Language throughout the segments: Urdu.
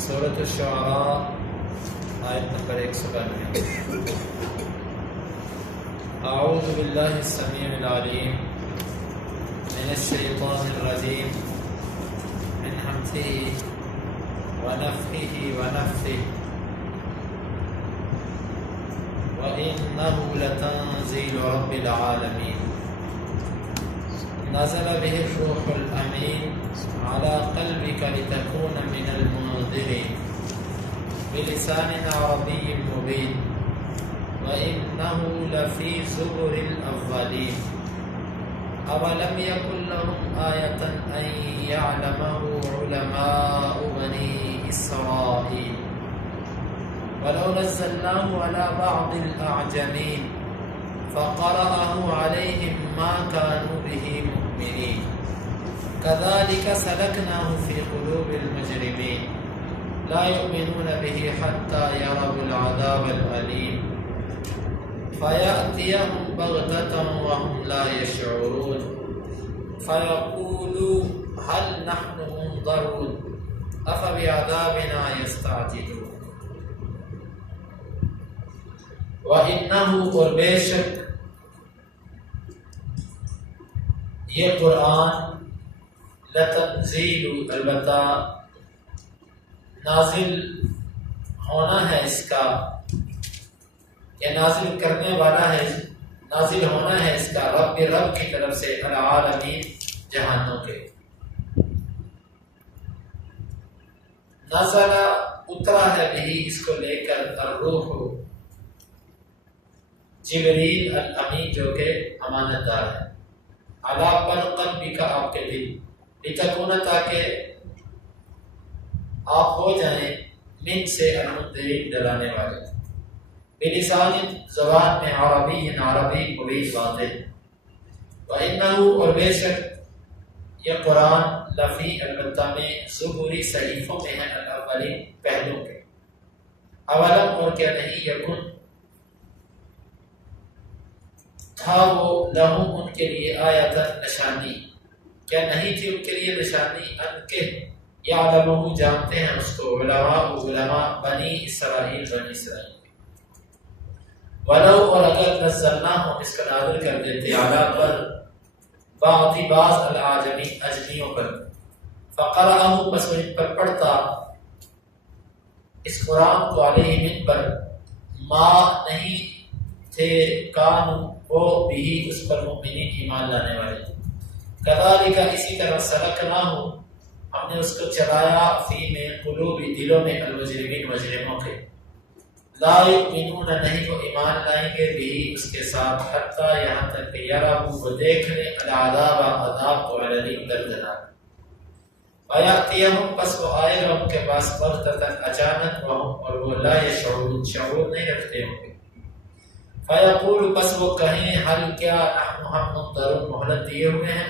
سورۃ الشعراء آیت نمبر 192. اعوذ باللہ السمیع العلیم من الشیطان الرجیم من حمزه ونفخه ونفثه وإنه لتنزيل رب العالمين نزل به الروح الأمين على قلبك لتكون من المنذرين بلسان عربي مبين وإنه لفي زبر الأولين أولم يكن لهم آية أن يعلمه علماء بني إسرائيل ولو نزلناه على بعض الأعجمين فقرأه عليهم ما كانوا به مؤمنين كذلك سلكناه في قلوب المجرمين لا يؤمنون به حتى يروا العذاب الأليم فيأتيهم بغتة وهم لا يشعرون فيقولوا هل نحن منظرون أفبعذابنا يستعجلون وَإِنَّهُ اور بے شک یہ قرآن لتنزیل البتہ نازل ہونا ہے اس کا یا نازل کرنے والا ہے نازل ہونا ہے اس کا رب کی طرف سے العالمین جہانوں کے. نزل اترا ہے بھی اس کو لے کر الروح جبریل الامین جو کہ امانت دار ہے علی قلبک آپ کے دل لتکون تاکہ آپ ہو جائیں من سے المنذرین ڈرانے والے بلسان زبان میں عربی مبین واضح وانہ اور بے شک یہ قرآن لفی البتہ میں زبوری صحیفوں میں ہے الاولین پہلوں کے. اولم اور کیا نہیں یکن تھا وہ لہم ان کے لیے آیتاً نشانی کیا نہیں تھی ان کے لیے نشانی ان کے یعلمہ جانتے ہیں اس کو علماء بنی اسرائیل ولو اور اگر نزلنا ہم اس کا نازل کر دیتے اعلیٰ پر بعض اجمیوں پر فقرأہ بس وہ ان پر پڑھتا اس قرآن کو علیہ من پر ما نہیں تھے کانو وہ بھی اس پر مؤمنین ایمان لانے والے. کذالک اسی طرح سلکناہ ہم نے اس کو چلایا فی میں قلوب دلوں میں المجرمین مجرموں کے لا یؤمنون نہیں وہ ایمان لائیں گے بھی اس کے ساتھ حتی یہاں تک کہ یرہو وہ دیکھ لیں العذاب عذاب کو الیم دردناک. فیاتیہم پس وہ آئے گا ان کے پاس بغتۃ اچانک وہم اور وہ لا یشعرون شعور نہیں رکھتے ہوں گے. فیقول پس وہ کہیں حل کیا نحن ہم منظرون مہلت دیے ہوئے ہیں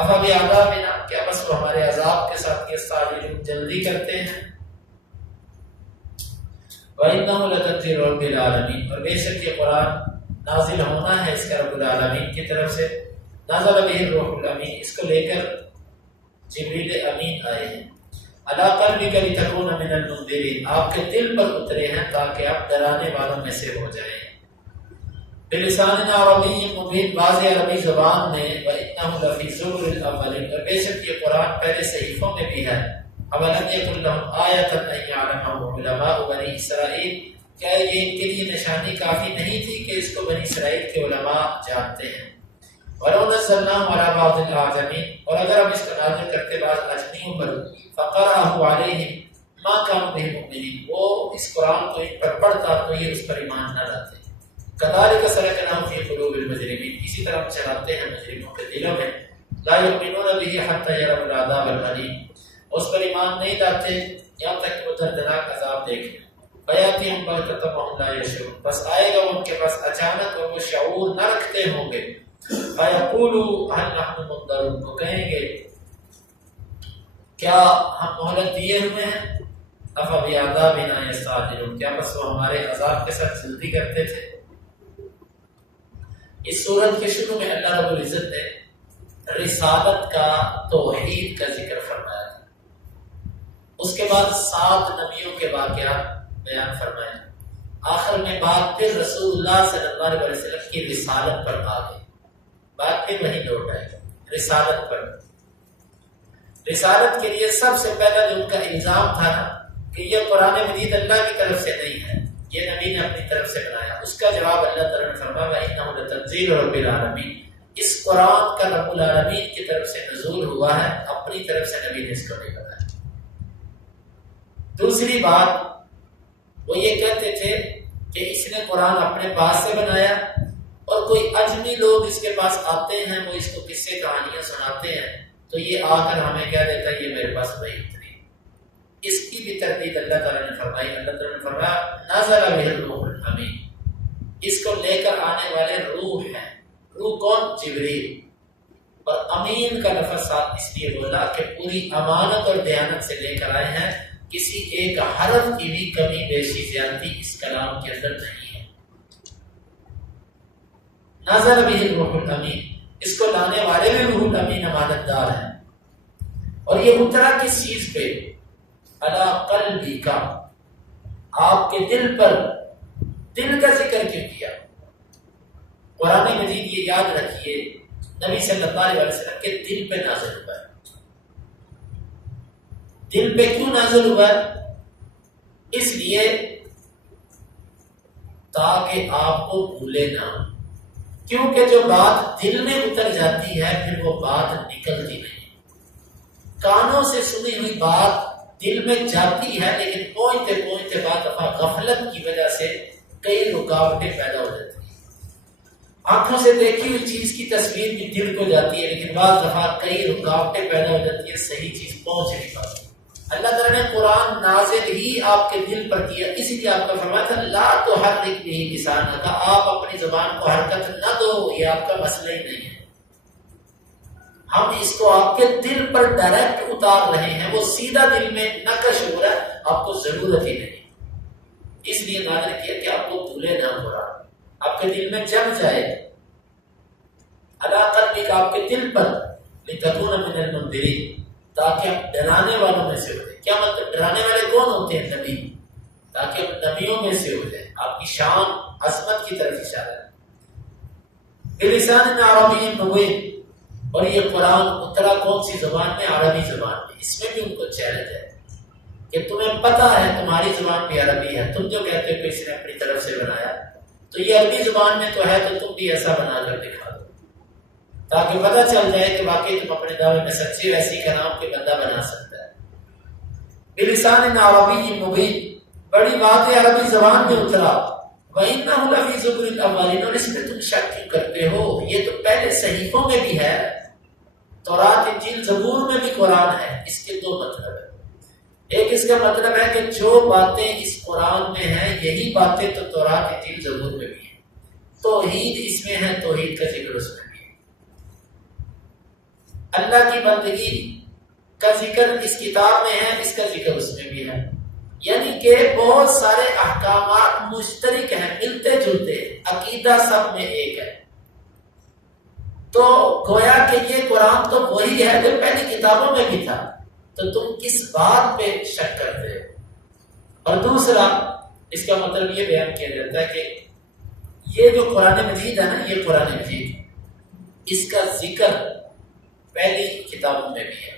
افبعذابنا کیا بس وہ ہمارے عذاب کے ساتھ یستعجلون جلدی کرتے ہیں. وَإِنَّهُ لَتَنزِيلُ رَبِّ الْعَالَمِينَ اور بے شک یہ قرآن نازل ہونا ہے اس کا رب العالمین کی طرف سے. نزل به الروح الامین اس کو لے کر جبریل امین آئے ہیں علی قلبک لتکون من المنذرین آپ کے دل پر اترے ہیں تاکہ آپ ڈرانے والوں میں سے ہو جائیں بلسان عربی مبین واضح عربی زبان میں. وَإِنَّهُ لَفِي زُبُرِ الْأَوَّلِينَ اور بے شک یہ قرآن پہلے صحیفوں میں بھی ہے. اولم یکن لہم آیۃ ان یعلمہ علماء بنی اسرائیل کیا یہ ان کے لیے نشانی کافی نہیں تھی کہ اس کو بنی اسرائیل کے علماء جانتے ہیں. وَلَوْ نَزَّلْنَاهُ عَلَى بَعْضِ الْأَعْجَمِينَ اور اگر ہم اس کو نازل کرتے بعض اجمیوں پر فَقَرَأَهُ عَلَيْهِمْ مَا كَانُوا بِهِ مُؤْمِنِينَ وہ اس قرآن کو ان پر پڑھتا تو یہ اس پر ایمان نہ لاتے. كَذَلِكَ سَلَكْنَاهُ فِي قُلُوبِ الْمُجْرِمِينَ اسی طرح ہم چلاتے ہیں مجرموں کے دلوں میں لَا يُؤْمِنُونَ بِهِ حَتَّى يَرَوْا الْعَذَابَ الْأَلِيمَ اس پر ایمان نہیں لاتے یہاں تک کہ وہ دردناک عذاب دیکھیں. فَيَأْتِيهِمْ بَغْتَةً وَهُمْ لَا يَشْعُرُونَ بس آئے گا ان کے پاس اچانک اور وہ شعور نہ رکھتے ہوں گے. فَيَقُولُوا هَلْ نَحْنُ مُنظَرُونَ وہ کہیں گے کیا ہم مہلت دیے ہوئے ہیں افبعذابنا یستعجلون کیا بس وہ ہمارے عذاب کے ساتھ جلدی کرتے تھے. اس سورت کے شروع میں اللہ رب العزت نے رسالت کا، توحید کا ذکر فرمایا تھا۔ اس کے بعد 7 نبیوں کے واقعات بیان فرمائے، آخر میں بات پھر رسول اللہ صلی اللہ علیہ وسلم کی رسالت پر آ گئی، بات پھر وہی لوٹ آئے رسالت پر۔ رسالت کے لیے سب سے پہلا جو ان کا الزام تھا نا کہ یہ قرآن مجید اللہ کی طرف سے نہیں ہے، یہ نبی نے اپنی طرف سے بنایا، اس کا جواب اللہ تعالیٰ نے فرمایا وَإِنَّهُ لَتَنزِيلُ رَبِّ الْعَالَمِينَ، اس قرآن کا رب العالمین کی طرف سے نزول ہوا ہے، اپنی طرف سے نبی نے اس کو نہیں بنایا۔ دوسری بات وہ یہ کہتے تھے کہ اس نے قرآن اپنے پاس سے بنایا، اور کوئی اجمی لوگ اس کے پاس آتے ہیں، وہ اس کو قصے کہانیاں سناتے ہیں، تو یہ آ کر ہمیں کہہ دیتا ہے یہ میرے پاس وحی اتری۔ اس کی بھی تردید اللہ تعالیٰ نے فرمائی، اللہ تعالیٰ نے فرمایا نزل بہ الروح الامین، اس کو لے کر آنے والے روح ہیں۔ روح کون؟ جبریل۔ اور امین کا لفظ ساتھ اس لیے بولا کہ پوری امانت اور دیانت سے لے کر آئے ہیں، کسی ایک حرف کی بھی کمی بیشی زیادتی اس کلام کے اندر نہیں ہے۔ نزل بہ الروح الامین، اس کو لانے والے بھی روح الامین امانت دار ہیں۔ اور یہ اترا کس چیز پہ؟ علی قلبک، آپ کے دل پر۔ دل کا ذکر کیوں کیا؟ قرآن مجید یہ یاد رکھیے نبی صلی اللہ علیہ وسلم کے دل پہ نازل ہوا ہے۔ دل پہ کیوں نازل ہوا ہے؟ اس لیے تاکہ آپ کو بھولے نہ، کیونکہ جو بات دل میں اتر جاتی ہے پھر وہ بات نکلتی نہیں۔ کانوں سے سنی ہوئی بات دل میں جاتی ہے، لیکن پہنچتے پہنچتے بعض دفعہ غفلت کی وجہ سے کئی رکاوٹیں پیدا ہو جاتی ہیں۔ آنکھوں سے دیکھی ہوئی چیز کی تصویر بھی دل کو جاتی ہے، لیکن بعض دفعہ کئی رکاوٹیں پیدا ہو جاتی ہیں، صحیح چیز پہنچ نہیں پاتی۔ اللہ تعالیٰ نے قرآن نازل ہی آپ کے دل پر کیا، اسی لیے آپ کا فرمایا تھا لا تحرک بہ لسانک، آپ اپنی زبان کو حرکت نہ دو، یہ آپ کا مسئلہ ہی نہیں ہے۔ ہم اس کو آپ کے دل پر ڈائریکٹ اتار رہے ہیں، وہ سیدھا دل میں نقش ہو رہا ہے، آپ کو ضرورت ہی نہیں۔ اس لیے نازل کیا کہ آپ کو بھولے نہ ہو رہا، آپ کے دل میں جم جائے۔ علی قلبک، آپ کے دل پر، لتکون من المنذرین، تاکہ آپ ڈرانے والوں میں سے ہو جائے۔ کیا مطلب؟ ڈرانے والے کون ہوتے ہیں؟ نبی، تاکہ آپ نبیوں میں سے ہو جائے۔ آپ کی شان عظمت کی طرف اشارہ ہے۔ بلسان عربی مبین، اور یہ قرآن اترا کون سی زبان میں؟ عربی زبان میں۔ اس میں بھی ان کو چیلنج ہے کہ تمہیں پتا ہے تمہاری زبان بھی عربی ہے، تم جو کہتے ہو کہ اس نے اپنی طرف سے بنایا، تو یہ عربی زبان میں تو ہے، تو تم بھی ایسا بنا کر دکھا دو، تاکہ پتہ چل جائے کہ واقعی تم اپنے دعوے میں سچے ویسی کا نام کے بندہ بنا سکتا ہے۔ بلسان عربی مبین، بڑی بات ہے عربی زبان میں اترا۔ وَإِنَّهُ لَفِي زُبُرِ الْأَوَّلِينَ، اور اس میں تم شک کیوں کرتے ہو؟ یہ تو پہلے صحیفوں میں بھی ہے، تورات انجیل زبور میں بھی قرآن ہے۔ اس کے دو مطلب ہیں، ایک اس کا مطلب ہے کہ جو باتیں اس قرآن میں ہیں یہی باتیں تو تورات انجیل زبور میں بھی ہیں۔ توحید اس میں ہے، توحید کا ذکر اس میں بھی ہے۔ اللہ کی بندگی کا ذکر اس کتاب میں ہے، اس کا ذکر اس میں بھی ہے۔ یعنی کہ بہت سارے احکامات مشترک ہیں، ملتے جلتے، عقیدہ سب میں ایک ہے۔ تو گویا کہ یہ قرآن تو وہی ہے جو پہلی کتابوں میں بھی تھا، تو تم کس بات پہ شک کرتے ہو؟ اور دوسرا اس کا مطلب یہ بیان کیا جاتا ہے کہ یہ جو قرآن مجید ہے نا، یہ قرآن مجید، اس کا ذکر پہلی کتابوں میں بھی ہے۔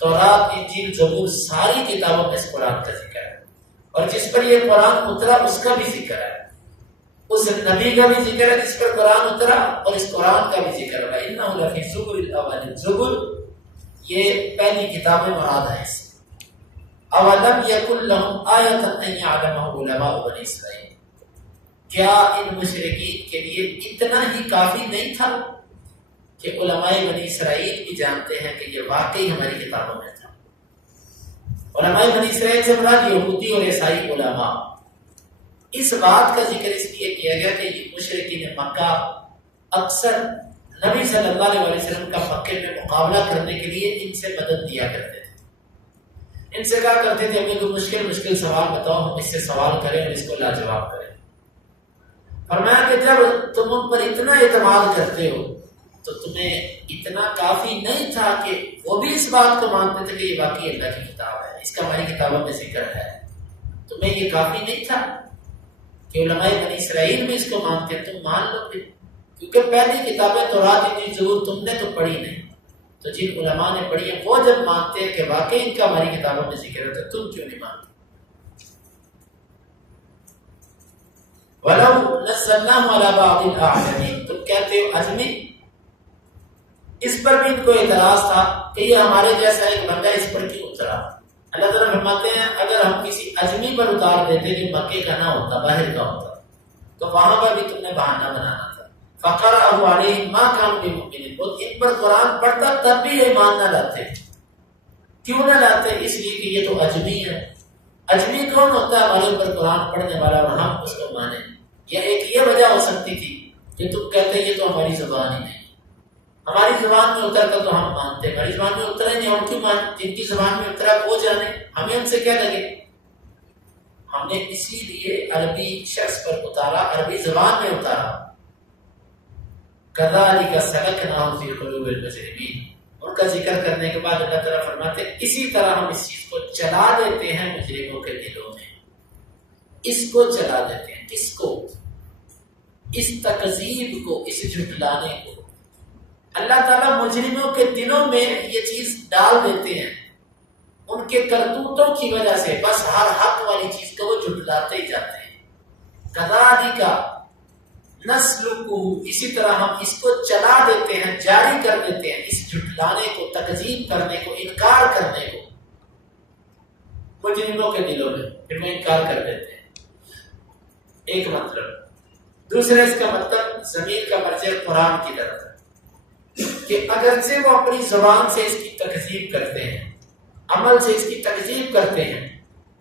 تورات انجیل زبور ساری کتابوں میں اس قرآن کا ذکر ہے، اور جس پر یہ قرآن اترا اس کا بھی ذکر ہے، اس نبی کا بھی ذکر ہے جس پر قرآن اترا، اور اس قرآن کا بھی ذکر ہے۔ اِنَّهُ لَفِي زُبُرِ الْأَوَّلِينَ، زبور یہ پہلی کتابیں مراد ہیں اس سے۔ أَوَلَمْ يَكُنْ لَهُمْ آيَةً أَنْ يَعْلَمَهُ عُلَمَاءُ بَنِي إِسْرَائِيلَ، کیا ان مشرکین کے لیے اتنا ہی کافی نہیں تھا کہ علماء بنی اسرائیل بھی جانتے ہیں کہ یہ واقعی ہماری کتابوں میں تھا؟ علماء بنی اسرائیل سے مراد یہودی اور عیسائی علماء۔ اس بات کا ذکر اس لیے کیا گیا کہ یہ مشرکین مکہ اکثر نبی صلی اللہ علیہ وسلم کا مکے میں مقابلہ کرنے کے لیے ان سے مدد دیا کرتے تھے۔ ان سے کہا کرتے تھے ہمیں کوئی مشکل سوال بتاؤ، ہم اس سے سوال کریں اور اس کو لاجواب کریں۔ فرمایا کہ جب تم ان پر اتنا اعتماد کرتے ہو تو تمہیں اتنا کافی نہیں تھا کہ وہ بھی اس بات کو مانتے تھے کہ یہ واقعی اللہ کی کتاب ہے، اس کا ہماری کتابوں میں ذکر ہے؟ تمہیں یہ کافی نہیں تھا کہ علماء بنی اسرائیل بھی اس کو مانتے؟ تم مان لو پھر، کیونکہ پہلی کتابیں تورات انجیل زبور تم نے تو پڑھی نہیں، تو جن علماء نے پڑھی ہے وہ جب مانتے ہیں کہ واقعی ان کا ہماری کتابوں میں ذکر ہے، تو تم کیوں نہیں مانتے؟ وَلَوْ نَزَّلْنَاهُ عَلَى بَعْضِ الْأَعْجَمِينَ، تم کہتے ہو اجمی، اس پر بھی ان کو اعتراض تھا کہ یہ ہمارے جیسا ایک بندہ اس پر کیوں اترا؟ اللہ تعالیٰ فرماتے ہیں اگر ہم کسی اجمی پر اتار دیتے جو مکے کا نہ ہوتا، باہر کا ہوتا، تو وہاں پر بھی تم نے بہانہ بنانا تھا۔ فَقَرَأَهُ عَلَيْهِمْ مَا كَانُوا بِمُؤْمِنِينَ، وہ ان پر قرآن پڑھتا تب بھی ایمان نہ لاتے۔ کیوں نہ لاتے؟ اس لیے کہ یہ تو اجمی ہے۔ اجمی کون ہوتا ہے؟ ہمارے اوپر قرآن پڑھنے والا اور ہم اس کو مانیں۔ یا ایک یہ وجہ ہو سکتی تھی کہ تم کہتے یہ تو ہماری زبان ہی نہیں، ہماری زبان میں اترتا تو ہم مانتے، ہماری زبان میں اترا نہیں ہم کیوں مانتے؟ جن کی زبان میں اترا وہ جانے، ہمیں ان سے کیا لگے؟ ہم نے اسی لیے عربی شخص پر اتارا، عربی زبان میں اتارا۔ كَذَلِكَ سَلَكْنَاهُ فِي قُلُوبِ الْمُجْرِمِينَ، ان کا ذکر کرنے کے بعد اللہ تعالیٰ فرماتے ہیں اسی طرح ہم اس چیز کو چلا دیتے ہیں مجرموں کے دلوں میں۔ اس کو چلا دیتے ہیں، کس کو؟ اس تکذیب کو، اس جھٹلانے کو۔ اللہ تعالیٰ مجرموں کے دلوں میں یہ چیز ڈال دیتے ہیں، ان کے کرتوتوں کی وجہ سے بس ہر حق والی چیز کو وہ جھٹلاتے ہی جاتے ہیں۔ کذالک نسلکہ، اسی طرح ہم اس کو چلا دیتے ہیں، جاری کر دیتے ہیں، اس جھٹلانے کو، تکذیب کرنے کو، انکار کرنے کو مجرموں کے دلوں میں، پھر وہ انکار کر دیتے ہیں۔ ایک مطلب۔ دوسرا اس کا مطلب ضمیر کا مرجع قرآن کی طرف ہے کہ اگرچہ وہ اپنی زبان سے اس کی تکذیب کرتے ہیں، عمل سے اس کی تکذیب کرتے ہیں،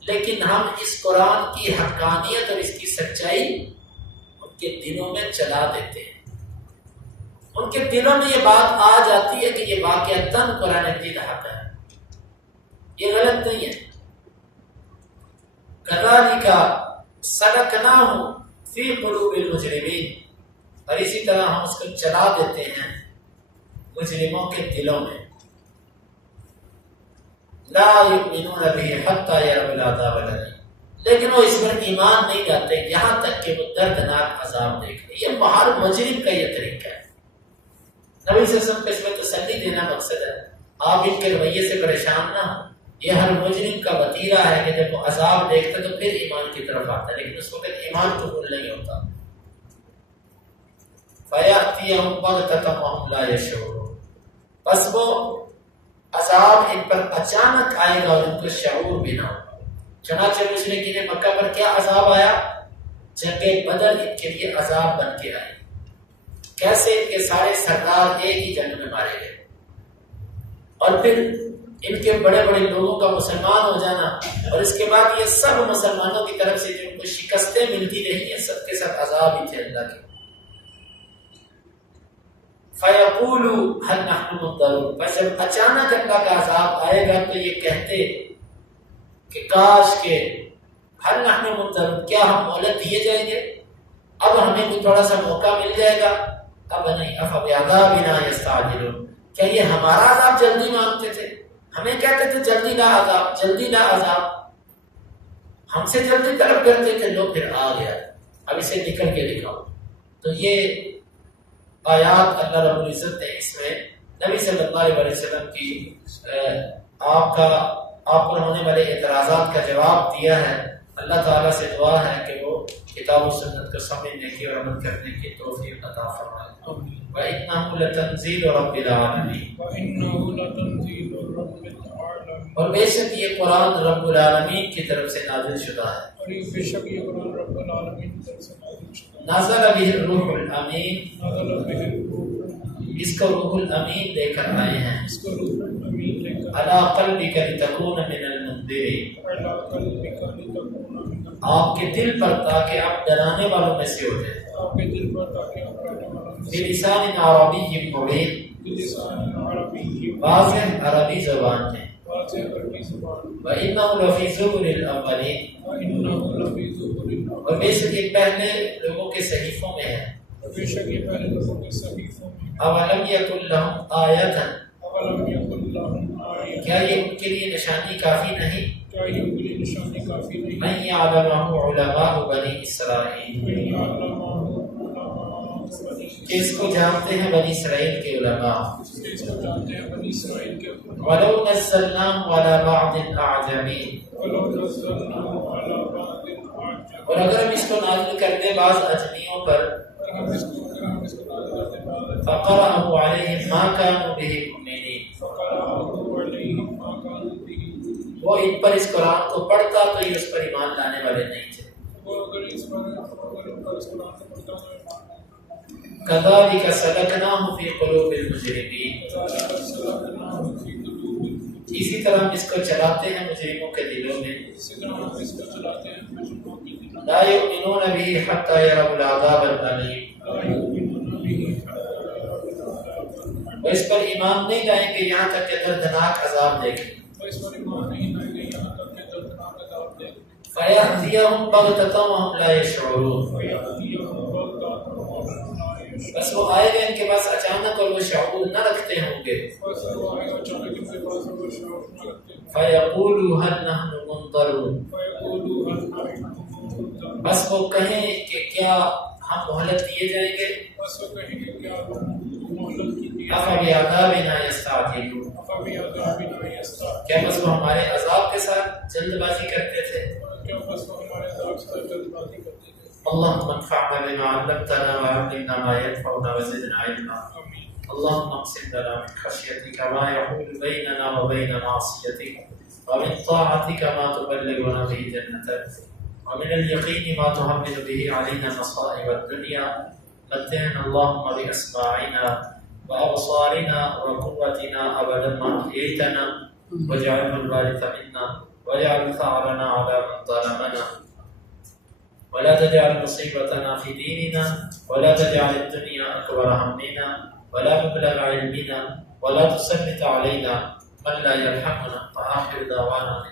لیکن ہم اس قرآن کی حقانیت اور اس کی سچائی ان کے دلوں میں چلا دیتے ہیں۔ ان کے دلوں میں یہ بات آ جاتی ہے کہ یہ واقعتاً قرآن مجید حق ہے، یہ غلط نہیں ہے۔ کذالک سلکناہ فی قلوب المجرمین، اور اسی طرح ہم اس کو چلا دیتے ہیں مجرموں کے دلوں میں۔ لا یؤمنون بہ حتی یروا العذاب الالیم، لیکن وہ اس پر ایمان نہیں لاتے یہاں تک کہ وہ دردناک عذاب دیکھ لیں۔ یہ ہر مجرم کا یہ طریقہ ہے۔ نبی صلی اللہ علیہ وسلم کو اس میں تسلی دینا مقصد ہے، آپ ان کے رویے سے پریشان نہ ہوں۔ یہ ہر مجرم کا وتیرہ ہے کہ جب وہ عذاب دیکھتا تو پھر ایمان کی طرف آتا ہے، لیکن اس وقت ایمان قبول نہیں ہوتا۔ فَيَأْتِيَهُمْ بَغْتَةً وَهُمْ لَا يَشْعُرُونَ، بس وہ عذاب ان پر اچانک آئے گا اور ان کو شعور بھی نہ ہوگا۔ چنانچہ مشرکین مکہ پر کیا عذاب آیا؟ جنگ بدر ان کے لیے عذاب بن کے آئی۔ کیسے؟ ان کے سارے سردار ایک ہی جنگ میں مارے گئے، اور پھر ان کے بڑے بڑے لوگوں کا مسلمان ہو جانا، اور اس کے بعد یہ سب مسلمانوں کی طرف سے جو ان کو شکستیں ملتی رہی ہیں، سب کے ساتھ عذاب ہی تھے اللہ کے۔ فَيَقُولُوا هَلْ نَحْنُ مُنظَرُونَ، بس جب اچانک اللہ کا عذاب آئے گا تو یہ کہتے کہ کاش کہ هَلْ نَحْنُ مُنظَرُونَ، کیا ہم مہلت دیے جائیں گے؟ اب ہمیں کوئی تھوڑا سا موقع مل جائے گا؟ اب نہیں۔ أَفَبِعَذَابِنَا يَسْتَعْجِلُونَ، کیا یہ ہمارا عذاب جلدی مانگتے تھے؟ ہمیں کہتے تھے جلدی لا عذاب، جلدی لا عذاب، ہم سے جلدی طلب کرتے تھے، لوگ پھر آ گیا، اب اسے نکل کے دکھاؤ۔ تو یہ آیات اللہ رب العزت نے اس میں نبی صلی اللہ علیہ وسلم کی آپ پر ہونے والے اعتراضات کا جواب دیا ہے۔ اللہ تعالیٰ سے دعا ہے کہ وہ کتاب و سنت کو سمجھنے کی اور عمل کرنے کی توفیق عطا فرمائے۔ وَإِنَّهُ لَتَنزِيلُ رَبِّ الْعَالَمِينَ، اور بے شک یہ قرآن رب العالمین کی طرف سے نازل شدہ ہے۔ اور یہ بے شک یہ قرآن رب العالمین کی طرف سے نازل شدہ ہے۔ نازل بہ الروح الامین، نازل بہ الروح الامین، اس کو روح الامین لے کر آئے ہیں۔ اس کو روح الامین لے کر علی قلبک لتکون من المنذرین، علی قلبک لتکون من آپ کے دل پر تاکہ آپ ڈرانے والوں میں سے ہو جائیں، آپ کے دل پر تاکہ آپ ڈرانے والوں میں سے بلسان عربی مبین، بلسان عربی واضح عربی زبان میں، واضح عربی زبان، وَإِنَّهُ لَفِي زُبُرِ الْأَوَّلِينَ، وَإِنَّهُ لَفِي زُبُرِ اور بے شک یہ پہلے لوگوں کے صحیفوں میں ہے۔ بے شک یہ پہلے لوگوں کے صحیفوں میں اولم یکن لہم آیۃ اولم یکن لہم آیۃ کیا یہ ان کے لیے نشانی کافی نہیں کیا یہ ان کے لیے نشانی کافی نہیں من یعلمہ علماء بنی اسرائیل من یعلمہ بنی کہ اس کو جانتے ہیں بنی اسرائیل کے علماء اس کو جانتے ہیں بنی اسرائیل کے ولو نزلناه على بعض الاعجمین ولو نزلناه على بعض الأعجم اور اگر ہم اس کو نازل کرتے بعض اجمیوں پر اگر ہم اس کو نازل کرتے بعض فقرأه عليهم ما كانوا به مؤمنين فقرأه عليهم ما كانوا به وہ ان پر اس قرآن کو پڑھتا تو یہ اس پر ایمان لانے والے نہیں تھے وہ اگر اس پر اس قرآن کو پڑھتا ہے كذلك سلكناه في قلوب المجرمين اسی طرح ہم اس کو چلاتے ہیں مجرموں کے دلوں میں لا يؤمنون به حتى يروا العذاب الأليم وہ اس پر ایمان نہیں لائیں گے یہاں تک کہ دردناک عذاب دیکھیں فَيَأْتِيَهُمْ بَغْتَةً وَهُمْ لَا يَشْعُرُونَ بس وہ آئے گا ان کے پاس اچانک اور وہ شعور نہ رکھتے ہوں گے فَيَقُولُوا هَلْ نَحْنُ مُنظَرُونَ بس وہ کہیں کہ کیا ہم مہلت دیے جائیں گے أَفَبِعَذَابِنَا يَسْتَعْجِلُونَ کیا بس وہ ہمارے عذاب کے ساتھ جلد بازی کرتے تھے اللهم انفعنا بما علمتنا وعلمنا ما ينفعنا وزدنا علما اللهم اقسم لنا من خشيتك ما يحول بيننا وبين معصيتك ومن طاعتك ما تبلغنا به جنتك ومن اليقين ما تهون به علينا مصائب الدنيا متعنا اللهم بأسماعنا وأبصارنا وقوتنا أبدا ما أحييتنا واجعله الوارث منا واجعل ثأرنا على من ظلمنا ولا تجعل مصيبتنا في ديننا ولا تجعل الدنيا أكبر همنا ولا مبلغ علمنا ولا تسلط علينا من لا يرحمنا وآخر دعوانا